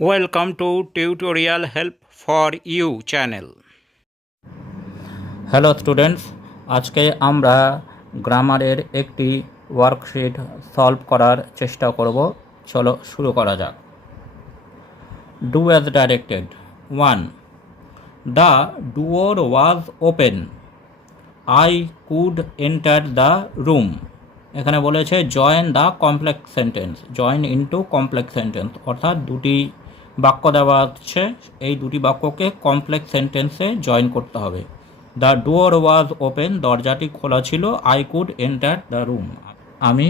Welcome to Tutorial Help for You channel. Hello students, আজকে আমরা গ্রামারের একটি ওয়ার্কশিট সলভ করার চেষ্টা করব। চলো শুরু করা যাক। Do as directed. 1. The door was open, I could enter the room. এখানে বলেছে join the complex sentence, join into complex sentence, অর্থাৎ দুটি বাক্য দেওয়া আছে, এই দুটি বাক্যকে কমপ্লেক্স সেন্টেন্সে জয়েন করতে হবে। দ্য ডোর ওয়াজ ওপেন, দরজাটি খোলা ছিল। I could enter the room, আমি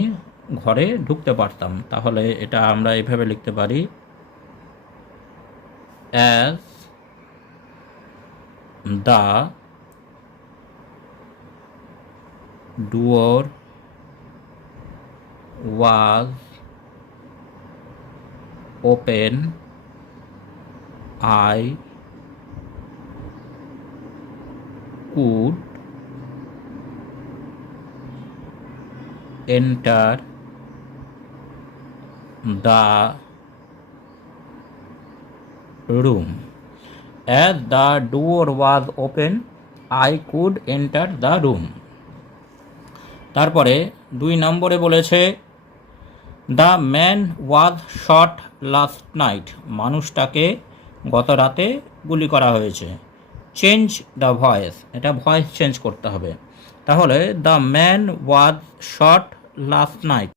ঘরে ঢুকতে পারতাম। তাহলে এটা আমরা এভাবে লিখতে পারি, as the door was open, I could enter the room. As the door was open, I could enter the room. তারপরে 2 নম্বরে বলেছে the man was shot last night, মানুষটাকে গত রাতে গুলি করা হয়েছে। চেঞ্জ দ্য ভয়েস, এটা ভয়েস চেঞ্জ করতে হবে। তাহলে the man was shot last night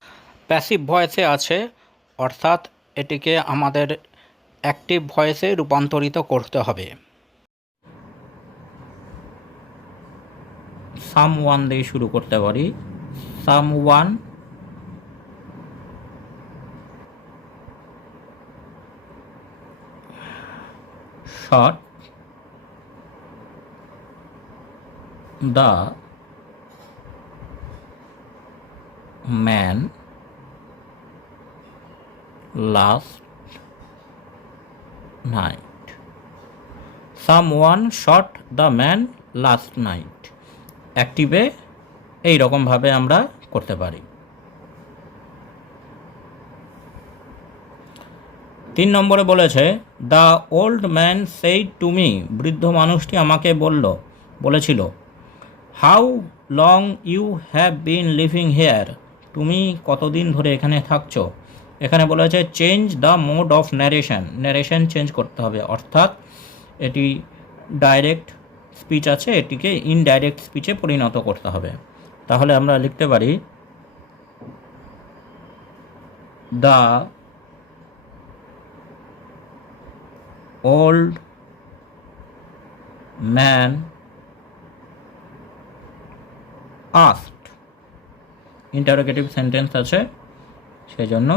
passive ভয়েসে আছে, অর্থাৎ এটিকে আমাদের অ্যাক্টিভ ভয়েসে রূপান্তরিত করতে হবে। সাম ওয়ান দিয়ে শুরু করতে পারি। Some one shot the man last night. Someone shot the man last night. অ্যাক্টিভে এই রকমভাবে আমরা করতে পারি। 3 নম্বরে বলেছে the old man said to me, বৃদ্ধ মানুষটি আমাকে বলেছিল how long you have been living here, তুমি কতদিন ধরে এখানে থাকছো। এখানে বলেছে change the mode of narration change করতে হবে, অর্থাৎ এটি ডাইরেক্ট স্পিচ আছে, এটিকে ইনডাইরেক্ট স্পিচে পরিণত করতে হবে। তাহলে আমরা লিখতে পারি the old man asked, interrogative sentence আছে, সেই জন্য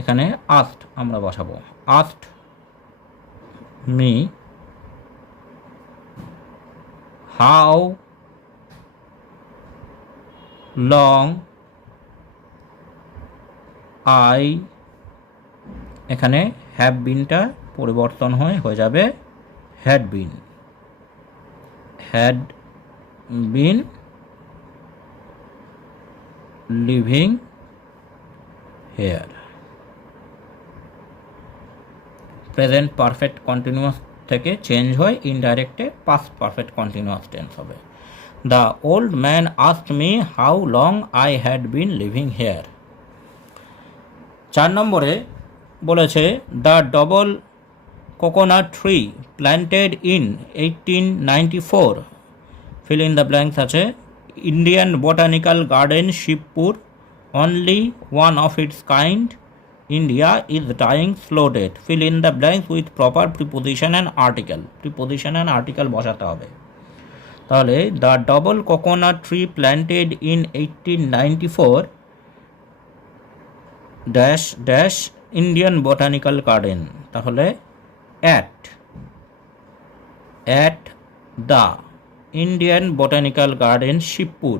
এখানে asked আমরা বসাবো। asked me how long I, এখানে হ্যাভ বিনটা পরিবর্তন হয়ে যাবে had been living here. Present perfect continuous থেকে চেঞ্জ হয়ে ইনডাইরেক্টে পাস্ট পারফেক্ট কন্টিনিউয়াস টেন্স হবে। The old man asked me how long I had been living here. 4 নম্বরে বলেছে the double coconut tree planted in 1894, fill in the blanks আছে, Indian botanical garden Shibpur, only one of its kind, India is dying slow death, fill in the blanks with proper preposition and article বসাতে হবে। তাহলে the double coconut tree planted in 1894 dash dash Indian botanical garden, তাহলে at the Indian Botanical Garden Shibpur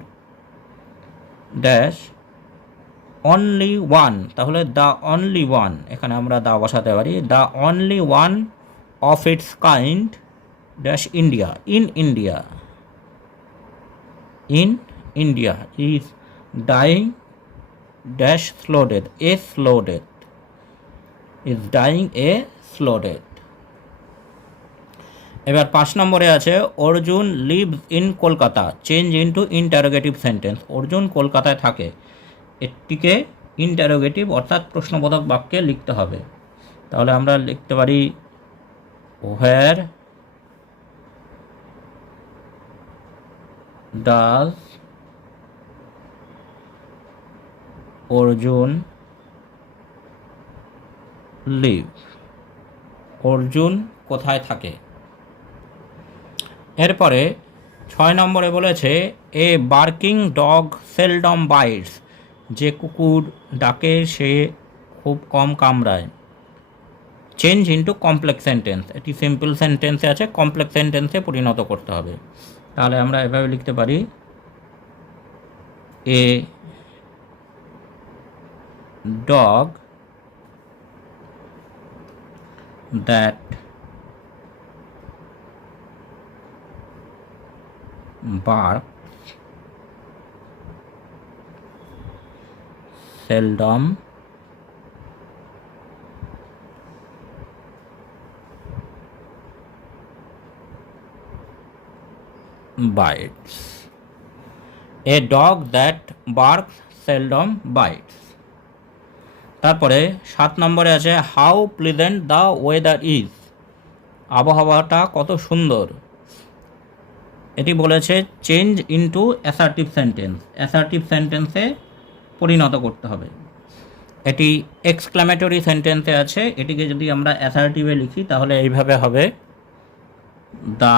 dash only one, তাহলে the only one, এখানে আমরা দা বসাতে পারি, the only one of its kind dash India in India is dyeing dash slow death, a slow death, is dyeing a slow death. এবার 5 নম্বরে আছে Arjun lives in Kolkata, change into interrogative sentence. Arjun কলকাতায় থাকে, এটিকে ইন্টারোগেটিভ অর্থাৎ প্রশ্নবোধক বাক্যে লিখতে হবে। তাহলে আমরা লিখতে পারি where does Arjun live, Arjun কোথায় থাকে। এরপরে 6 নম্বরে বলেছে a barking dog seldom bites, যে কুকুর ডাকে সে খুব কম কামড়ায়। চেঞ্জ ইনটু কমপ্লেক্স সেন্টেন্স, এটি সিম্পল সেন্টেন্সে আছে, কমপ্লেক্স সেন্টেন্সে পরিণত করতে হবে। তাহলে আমরা এভাবে লিখতে পারি a dog that barks seldom bites. A dog that barks seldom bites. তারপরে 7 নম্বরে আছে how pleasant the weather is, আবহাওয়াটা কত সুন্দর। এটি বলেছে change into assertive sentence, assertive সেন্টেন্সে পরিণত করতে হবে। এটি এক্সক্লামেটরি সেন্টেন্সে আছে, এটিকে যদি আমরা অ্যাসার্টিভে লিখি তাহলে এইভাবে হবে the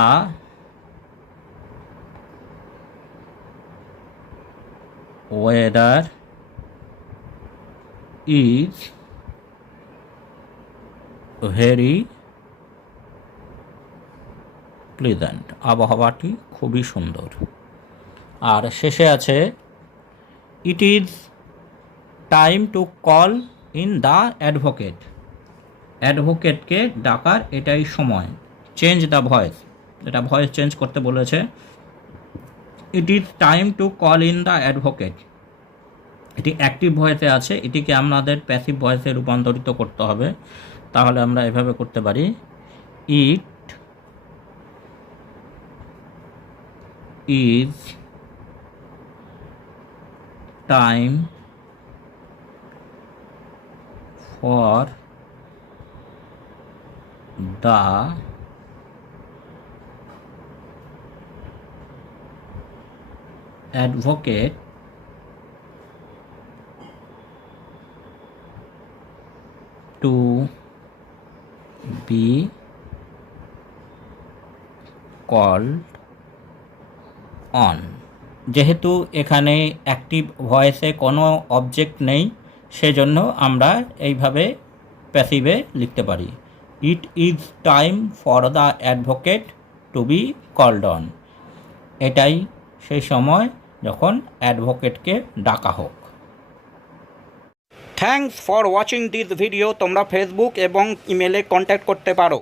weather is very pleasant, আবহাওয়াটি খুবই সুন্দর। আর শেষে আছে it is time to call in the advocate, অ্যাডভোকেটকে ডাকার এটাই সময়। চেঞ্জ দ্য ভয়েস, এটা ভয়েস চেঞ্জ করতে বলেছে। It is time to call in the advocate, এটি অ্যাক্টিভ ভয়েসে আছে, এটিকে আমাদের প্যাসিভ ভয়েসে রূপান্তরিত করতে হবে। তাহলে আমরা এভাবে করতে পারি ইট is time for the advocate to be called on. যেহেতু এখানে অ্যাক্টিভ ভয়েসে কোনো অবজেক্ট নেই, সেজন্য আমরা এইভাবে প্যাসিভে লিখতে পারি it is time for the advocate to be called on, এটাই সেই সময় যখন অ্যাডভোকেটকে ডাকা হোক। Thanks for watching this video. তোমরা ফেসবুক এবং ইমেলে কন্ট্যাক্ট করতে পারো।